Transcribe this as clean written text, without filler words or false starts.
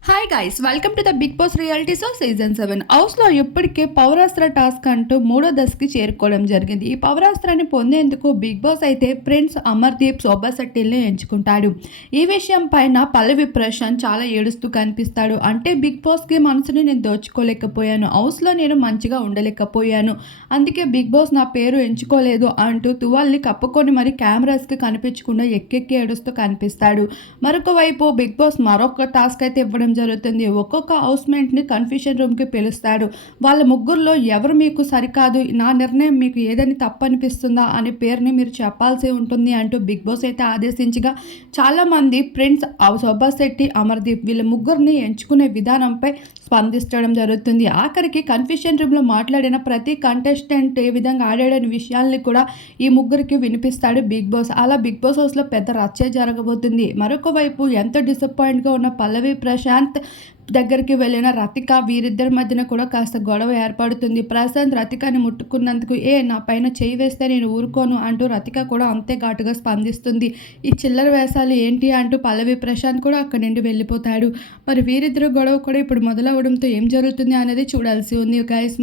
Hi guys, welcome to the Bigg Boss reality show season 7. హౌస్లో ఇప్పటికే పౌరాస్త్ర task అంటూ 3వ దశకి చేరుకోవడం జరిగింది. ఈ పౌరాస్త్రాన్ని పొందేందుకు బిగ్ బాస్ అయితే ప్రిన్స్ అమర్దీప్ శోభా శెట్టిల్ని ఎంచుకుంటాడు. ఈ విషయం పైన పల్లవి ప్రశాంత్ చాలా ఏడుస్తూ కనిపిస్తాడు. అంటే బిగ్ బాస్కి మనసుని నేను దోచుకోలేకపోయాను, హౌస్లో నేను మంచిగా ఉండలేకపోయాను, అందుకే బిగ్ బాస్ నా పేరు ఎంచుకోలేదు అంటూ తువాల్ని కప్పుకొని మరి కెమెరాస్కి కనిపించకుండా ఎక్కెక్కి ఏడుస్తూ కనిపిస్తాడు. మరొక వైపు బిగ్ బాస్ మరొక టాస్క్ అయితే ఇవ్వడం జరుగుతుంది. ఒక్కొక్క హౌస్మేట్ని కన్ఫ్యూషన్ రూమ్కి పిలుస్తాడు. వాళ్ళ ముగ్గురులో ఎవరు మీకు సరికాదు, నా నిర్ణయం మీకు ఏదని తప్పనిపిస్తుందా అనే పేరుని మీరు చెప్పాల్సి ఉంటుంది అంటూ బిగ్ బాస్ అయితే ఆదేశించగా చాలామంది ప్రిన్స్ శోభా శెట్టి, అమర్దీప్ వీళ్ళ ముగ్గురిని ఎంచుకునే విధానంపై స్పందించడం జరుగుతుంది. ఆఖరికి కన్ఫ్యూషన్ రూమ్లో మాట్లాడిన ప్రతి కంటెస్టెంట్ ఏ విధంగా ఆడాడనే విషయాల్ని కూడా ఈ ముగ్గురికి వినిపిస్తాడు బిగ్ బాస్. అలా బిగ్ బాస్ హౌస్లో పెద్ద రచ్చే జరగబోతుంది. మరొక వైపు ఎంతో డిసప్పాయింట్గా ఉన్న పల్లవి ప్రశాంత్ దగ్గరికి వెళ్ళిన రతిక, వీరిద్దరి మధ్యన కూడా కాస్త గొడవ ఏర్పడుతుంది. ప్రశాంత్ రతికని ముట్టుకున్నందుకు నా పైన చేయి వేస్తే నేను ఊరుకోను అంటూ రతిక కూడా అంతే ఘాటుగా స్పందిస్తుంది. ఈ చిల్లర వేషాలు ఏంటి అంటూ పల్లవి ప్రశాంత్ కూడా అక్కడి నుండి వెళ్ళిపోతాడు. మరి వీరిద్దరు గొడవ కూడా ఇప్పుడు మొదలవడంతో ఏం జరుగుతుంది అనేది చూడాల్సి ఉంది గైస్.